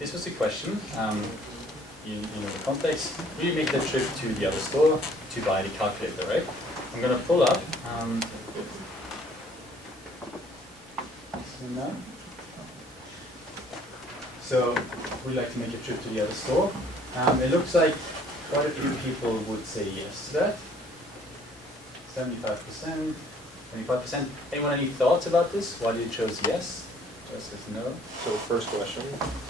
this was the question. You know the context. Will you make the trip to the other store to buy the calculator, right? I'm going to pull up. So we'd like to make a trip to the other store. It looks like quite a few people would say yes to that. 75%, 25%. Anyone any thoughts about this? Why did you chose yes? Just as no. So first question,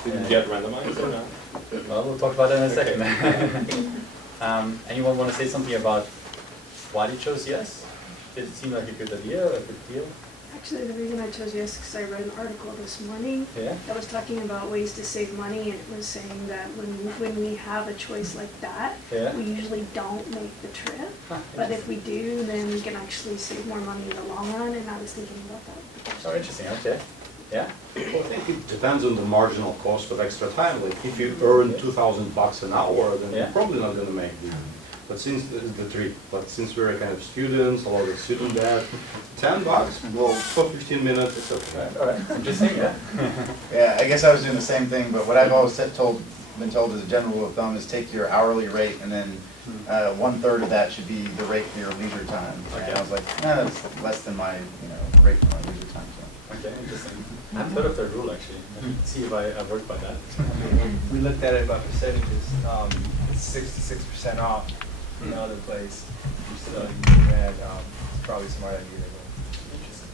did you get randomized or not? Well, we'll talk about that in a second. Okay. Anyone want to say something about why you chose yes? Did it seem like a good idea or a good deal? Actually, the reason I chose yes is because I read an article this morning Yeah. that was talking about ways to save money, and it was saying that when we have a choice like that, Yeah. we usually don't make the trip. Huh, But if we do, then we can actually save more money in the long run, and I was thinking about that. Oh, interesting. Okay. Yeah. Well, I think it depends on the marginal cost of extra time. Like if you earn $2,000 an hour, then Yeah. you're probably not going to make the. But since the trick, but since we're kind of students, a lot of student debt, $10, well, for 15 minutes, it's okay. All right. Interesting. Yeah. Yeah, I guess I was doing the same thing, but what I've always been told as a general rule of thumb is take your hourly rate and then 1/3 of that should be the rate for your leisure time. Okay. And I was like, that's less than my rate for my leisure time. So. Okay. Interesting. I've heard of that rule actually. See if I work by that. We looked at it about percentages. It's 66% off in other place. So you had it's probably a smart idea. Interesting.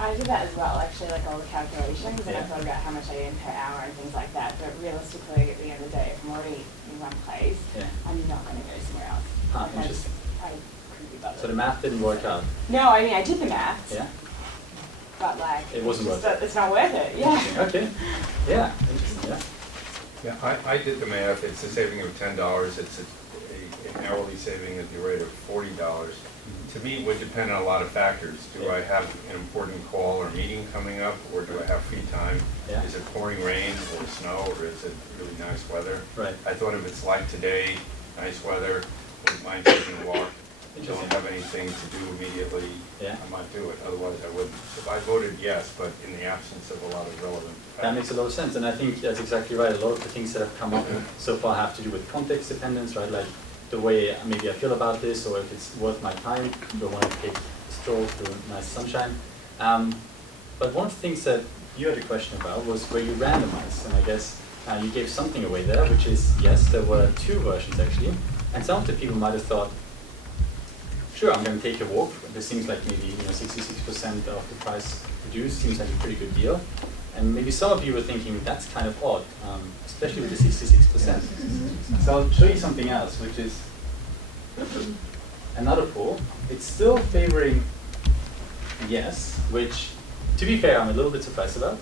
I did that as well, actually, like all the calculations, and I Yeah. thought about how much I earn per hour and things like that. But realistically, at the end of the day, if I'm already in one place, Yeah. I'm not going to go somewhere else. Huh, Like, interesting. I couldn't be bothered. So the math didn't work out. No, I mean, I did the maths, Yeah. but like, It wasn't just worth it. It's not worth it, yeah. Interesting. Okay. Yeah. Interesting. Yeah. Yeah, I did the math, it's a saving of $10, it's an hourly saving at the rate of $40. To me, it would depend on a lot of factors. Do I have an important call or meeting coming up, or do I have free time? Yeah. Is it pouring rain or snow, or is it really nice weather? Right. I thought if it's like today, nice weather, wouldn't mind taking a walk. Interesting. Don't have anything to do immediately, Yeah. I might do it, otherwise I wouldn't. So I voted yes, but in the absence of a lot of relevant That factors. makes a lot of sense, and I think that's exactly right. A lot of the things that have come up so far have to do with context dependence, right? Like the way maybe I feel about this, or if it's worth my time, do I want to take a stroll through nice sunshine? But one of the things that you had a question about was where you randomized, and I guess you gave something away there, which is, yes, there were two versions actually, and some of the people might have thought, sure, I'm going to take a walk. This seems like maybe 66% of the price reduced seems like a pretty good deal. And maybe some of you were thinking that's kind of odd, especially with the 66%. So I'll show you something else, which is another poll. It's still favoring yes, which, to be fair, I'm a little bit surprised about.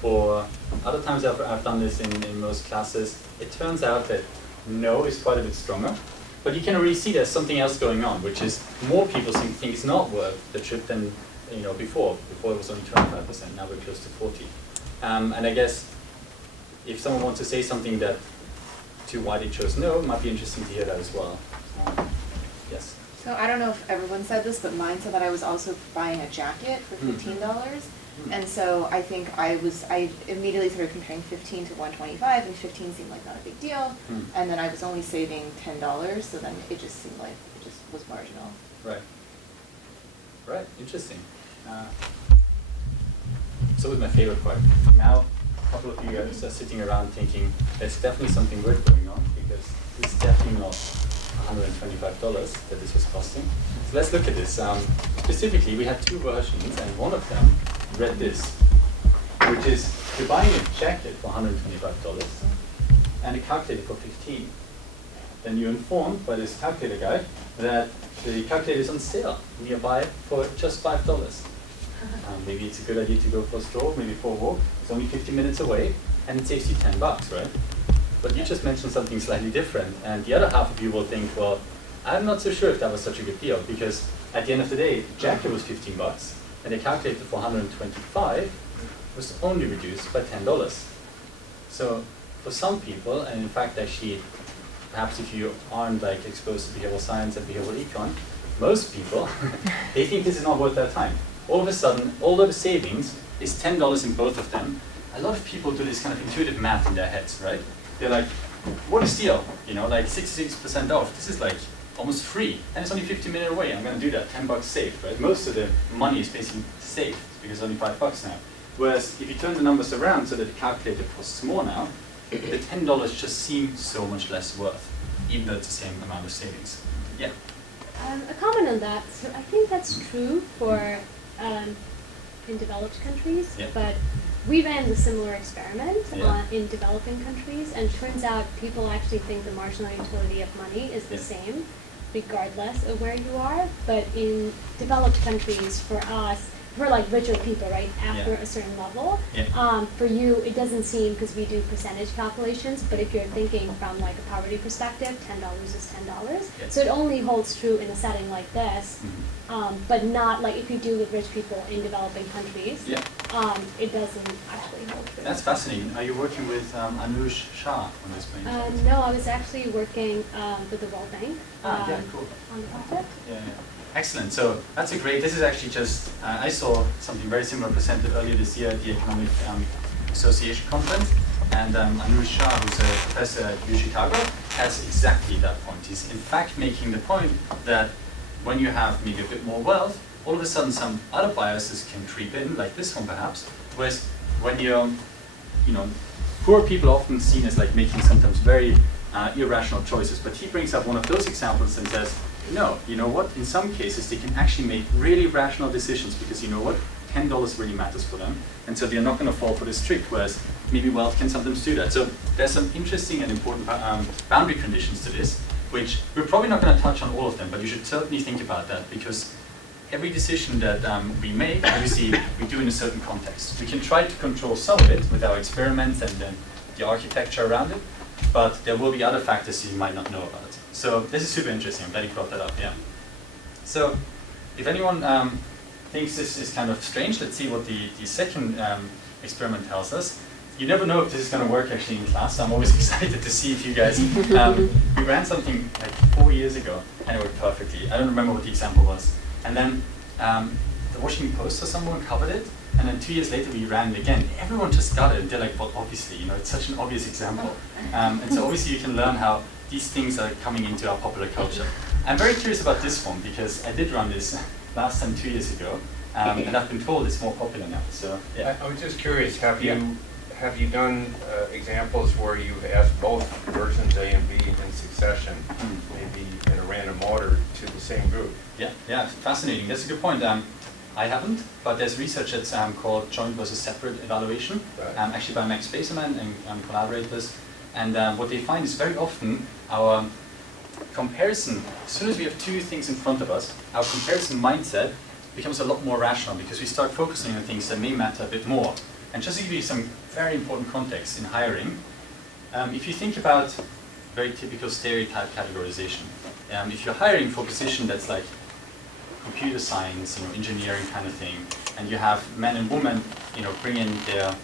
For other times I've done this in most classes, it turns out that no is quite a bit stronger. But you can already see there's something else going on, which is more people think it's not worth the trip than before. Before it was only 25%, now we're close to 40. And I guess if someone wants to say something to why they chose no, it might be interesting to hear that as well. Yes. So I don't know if everyone said this, but mine said that I was also buying a jacket for $15. And so I think I immediately started comparing 15 to 125, and 15 seemed like not a big deal. And then I was only saving $10, so then it just seemed like it just was marginal. Right. Right, interesting. So was my favorite part. Now, a couple of you guys are sitting around thinking there's definitely something weird going on, because it's definitely not $125 that this was costing. So let's look at this. Specifically, we had two versions, and one of them read this, which is you're buying a jacket for $125 and a calculator for $15. Then you're informed by this calculator guy that the calculator is on sale nearby for just $5. Maybe it's a good idea to go for a stroll, maybe for a walk. It's only 50 minutes away, and it saves you $10, right? But you just mentioned something slightly different, and the other half of you will think, well, I'm not so sure if that was such a good deal, because at the end of the day, the jacket was $15, and the calculator for $125 was only reduced by $10. So for some people, and in fact actually, perhaps if you aren't like exposed to behavioral science and behavioral econ, most people, they think this is not worth their time. All of a sudden, all of the savings is $10 in both of them, a lot of people do this kind of intuitive math in their heads, right? They're like, what a steal, you know, like 66% off. This is like almost free, and it's only 15 minutes away. I'm going to do that, 10 bucks saved, right? Most of the money is basically saved because it's only 5 bucks now. Whereas if you turn the numbers around so that the calculator costs more now, the $10 just seems so much less worth, even though it's the same amount of savings. Yeah. A comment on that. So I think that's true for in developed countries, Yeah. but we ran a similar experiment Yeah. in developing countries, and turns out people actually think the marginal utility of money is the Yeah. same, regardless of where you are. But in developed countries, for us, for like richer people, right, after Yeah. a certain level, Yeah. for you, it doesn't seem, because we do percentage calculations, but if you're thinking from like a poverty perspective, $10 is $10. Yeah. So it only holds true in a setting like this, Mhm. but not like if you deal with rich people in developing countries, Yeah. it doesn't actually hold true. That's fascinating. Are you working with Anush Shah on this point? No, I was actually working with the World Bank Yeah, cool. on the project. Yeah, yeah. Excellent. So that's a great, this is actually just, I saw something very similar presented earlier this year at the Economic Association conference. And Anush Shah, who's a professor at UChicago, has exactly that point. He's in fact making the point that when you have maybe a bit more wealth, all of a sudden some other biases can creep in, like this one perhaps. Whereas when you're, you know, poor people are often seen as like making sometimes very irrational choices. But he brings up one of those examples and says, no, you know what? In some cases, they can actually make really rational decisions because you know what? $10 really matters for them. And so they're not going to fall for this trick, whereas maybe wealth can sometimes do that. So there's some interesting and important boundary conditions to this, which we're probably not going to touch on all of them, but you should certainly think about that because every decision that we make, obviously, we do in a certain context. We can try to control some of it with our experiments and then the architecture around it, but there will be other factors you might not know about. So this is super interesting. I'm glad you brought that up. Yeah. So if anyone thinks this is kind of strange, let's see what the second experiment tells us. You never know if this is going to work actually in class. So I'm always excited to see if you guys. We ran something like 4 years ago, and it worked perfectly. I don't remember what the example was. And then the Washington Post or someone covered it, and then 2 years later we ran it again. Everyone just got it, and they're like, well, obviously, you know, it's such an obvious example. And so obviously you can learn how these things are coming into our popular culture. I'm very curious about this one because I did run this last time 2 years ago, and I've been told it's more popular now. So yeah. I was just curious, have you done examples where you've asked both versions A and B in succession, maybe in a random order to the same group? Yeah, fascinating. That's a good point. I haven't, but there's research that's called joint versus separate evaluation, Right. actually by Max Spacerman and collaborators. And what they find is very often our comparison, as soon as we have two things in front of us, our comparison mindset becomes a lot more rational because we start focusing on things that may matter a bit more. And just to give you some very important context in hiring, if you think about very typical stereotype categorization, if you're hiring for a position that's like computer science, you know, engineering kind of thing, and you have men and women, you know, bring in their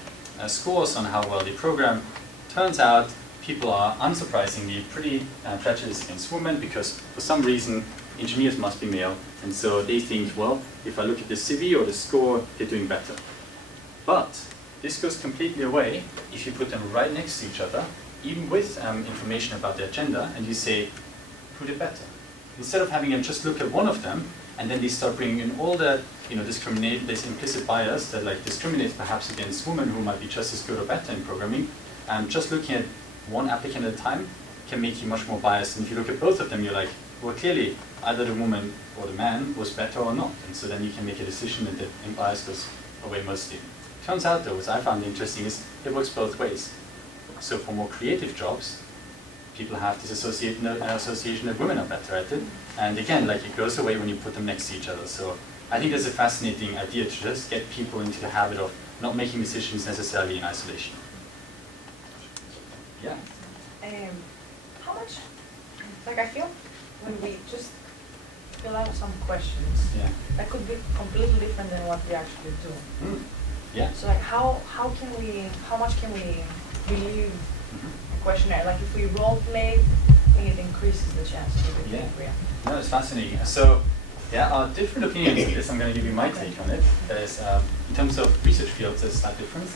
scores on how well they program, turns out people are unsurprisingly pretty prejudiced against women because for some reason engineers must be male, and so they think, well, if I look at the CV or the score, they're doing better. But this goes completely away if you put them right next to each other, even with information about their gender, and you say, who did better? Instead of having them just look at one of them, and then they start bringing in all the, you know, this implicit bias that like discriminates perhaps against women who might be just as good or better in programming, and just looking at one applicant at a time can make you much more biased. And if you look at both of them, you're like, well, clearly either the woman or the man was better or not, and so then you can make a decision and the bias goes away mostly. Turns out though, what I found interesting is it works both ways. So for more creative jobs, people have this association that women are better at it. And again, like it goes away when you put them next to each other. So I think that's a fascinating idea to just get people into the habit of not making decisions necessarily in isolation. Yeah. How much, like I feel when we just fill out some questions, Yeah. that could be completely different than what we actually do. Mm. Yeah. So like how much can we believe a questionnaire? Like if we role play, I think it increases the chance to believe. Yeah. No, it's fascinating. So, yeah, different opinions on this. I'm going to give you my take on it. There's, in terms of research fields, there's a slight difference.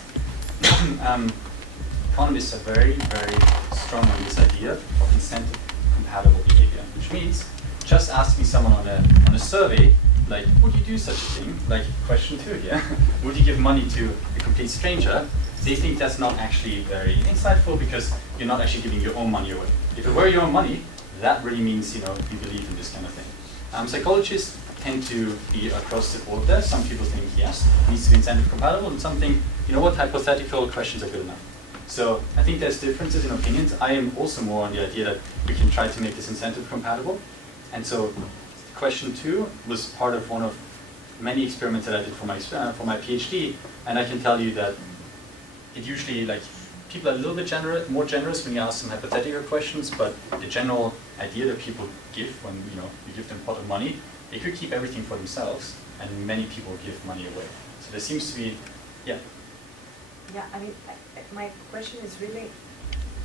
economists are very, very strong on this idea of incentive compatible behavior, which means just asking someone on a survey, like, would you do such a thing? Like question 2 here, would you give money to a complete stranger? They think that's not actually very insightful because you're not actually giving your own money away. If it were your own money, that really means, you believe in this kind of thing. Psychologists tend to be across the board there. Some people think, yes, it needs to be incentive compatible, and some think, hypothetical questions are good enough. So I think there's differences in opinions. I am also more on the idea that we can try to make this incentive compatible. And so question 2 was part of one of many experiments that I did for my PhD, and I can tell you that it usually, people are a little bit more generous when you ask them hypothetical questions, but the general idea that people give when you give them a pot of money, they could keep everything for themselves, and many people give money away. So there seems to be, yeah. Yeah, I mean, my question is really,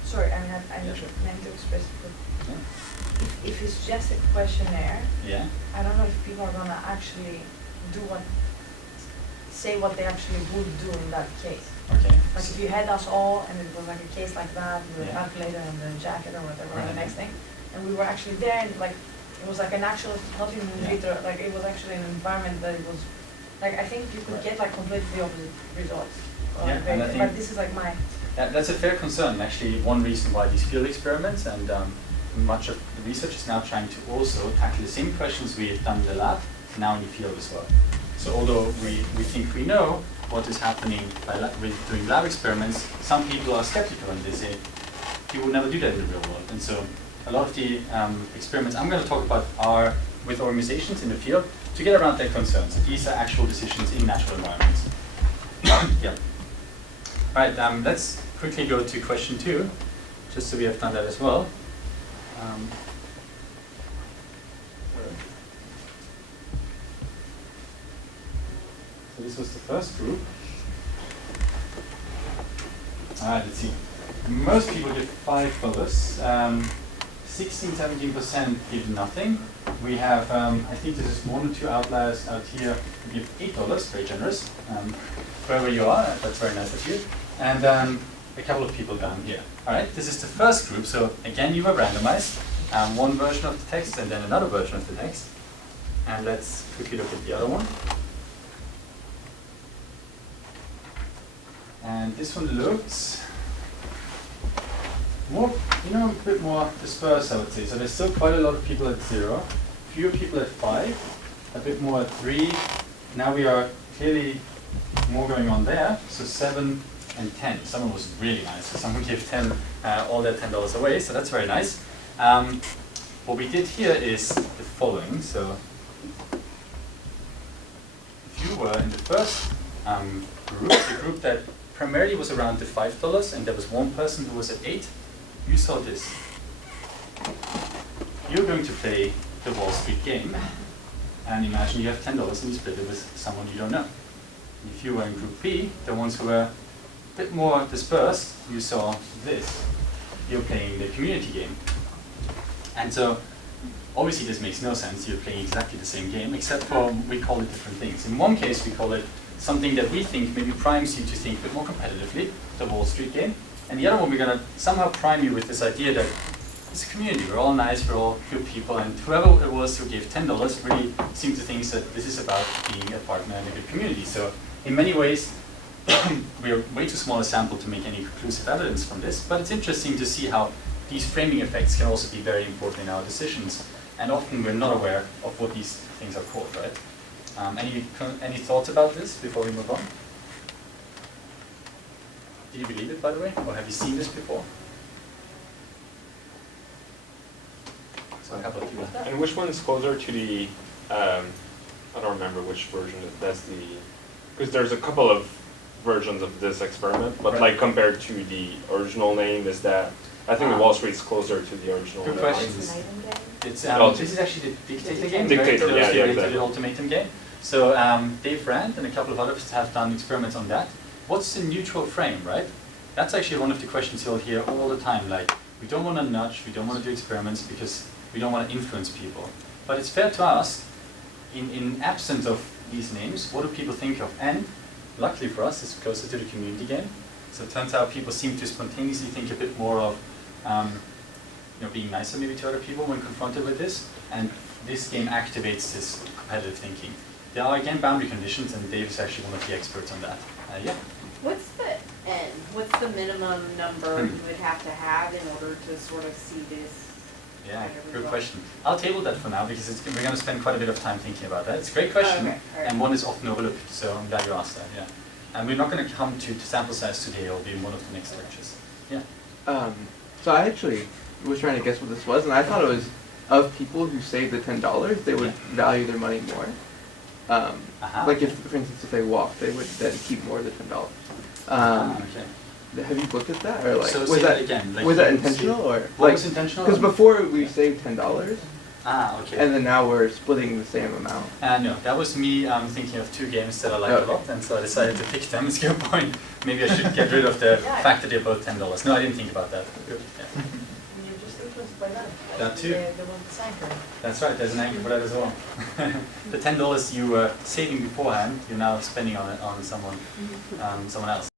sorry, I mean, I Yeah, sure. meant to express it, but Yeah. if it's just a questionnaire, Yeah. I don't know if people are gonna actually say what they actually would do in that case. Okay. Like if you had us all and it was like a case like that, with a Yeah. calculator and the jacket or whatever, Right. the next thing, and we were actually there and it was like an actual, not even Yeah. literal, it was actually an environment that it was, I think you could Right. get completely opposite results. Yeah, and I think- But this is my, That's a fair concern. Actually, one reason why these field experiments and much of the research is now trying to also tackle the same questions we have done in the lab, now in the field as well. So although we think we know what is happening by with doing lab experiments, some people are skeptical and they say, you would never do that in the real world. And so a lot of the experiments I'm going to talk about are with organizations in the field to get around their concerns. These are actual decisions in natural environments. Yeah. All right, let's quickly go to question 2, just so we have done that as well. So this was the first group. All right, let's see. Most people give $5. 16-17% give nothing. We have, I think this is 1 or 2 outliers out here who give $8, very generous. Wherever you are, that's very nice of you. And a couple of people down here. All right, this is the first group. So again, you were randomized. One version of the text and then another version of the text. And let's quickly look at the other one. And this one looks more, a bit more dispersed, I would say. So there's still quite a lot of people at 0, fewer people at 5, a bit more at 3. Now we are clearly more going on there. So 7 and 10. Someone was really nice. So someone gave all their $10 away. So that's very nice. What we did here is the following. So if you were in the first group, the group that primarily was around the $5, and there was one person who was at 8, you saw this. You're going to play the Wall Street game, and imagine you have $10 and you split it with someone you don't know. If you were in group B, the ones who were a bit more dispersed, you saw this. You're playing the community game. And so, obviously this makes no sense. You're playing exactly the same game, except for we call it different things. In one case, we call it something that we think maybe primes you to think a bit more competitively, the Wall Street game. And the other one, we're going to somehow prime you with this idea that it's a community. We're all nice, we're all good people, and whoever it was who gave $10 really seemed to think that this is about being a partner in a good community. So in many ways, we're way too small a sample to make any conclusive evidence from this, but it's interesting to see how these framing effects can also be very important in our decisions. And often we're not aware of what these things are called, right? Any thoughts about this before we move on? Do you believe it, by the way? Or have you seen this before? So a couple of people. And which one's closer to the, I don't remember which version, that's the, because there's a couple of versions of this experiment, but Right. like compared to the original name, is that, I think the Wall Street's closer to the original Good name. question. It's, this is actually the dictator game, Dictator, very yeah, closely yeah, related to exactly. the ultimatum game. So Dave Rand and a couple of others have done experiments on that. What's the neutral frame, right? That's actually one of the questions you'll hear all the time, like, we don't want to nudge, we don't want to do experiments because we don't want to influence people. But it's fair to ask, in absence of these names, what do people think of? And luckily for us, it's closer to the community game. So it turns out people seem to spontaneously think a bit more of being nicer maybe to other people when confronted with this, and this game activates this competitive thinking. There are again boundary conditions, and Dave is actually one of the experts on that. Yeah. What's the end? What's the minimum number you would have to have in order to sort of see this? Yeah, kind of good result? question. I'll table that for now because we're going to spend quite a bit of time thinking about that. It's a great question, Okay, all right. and one is often overlooked, so I'm glad you asked that, yeah. And we're not going to come to sample size today, it'll be in one of the next lectures. Yeah. So I actually was trying to guess what this was, and I thought it was of people who saved the $10, they would value their money more. Like if, for instance, if they walked, they would then keep more of the $10. Okay. Have you looked at that, or like So was say that that again, like was that you intentional, or What was intentional? Because before we saved $10, Okay. and then now we're splitting the same amount. No, that was me thinking of two games that I like a lot, and so I decided to pick them. It's a good point. Maybe I should get rid of the fact that they're both $10. No, I didn't think about that. Yeah. You're just influenced by that. That too. The one that's anchored. That's right, there's an anchor for that as well. The $10 you were saving beforehand, you're now spending on it on someone else.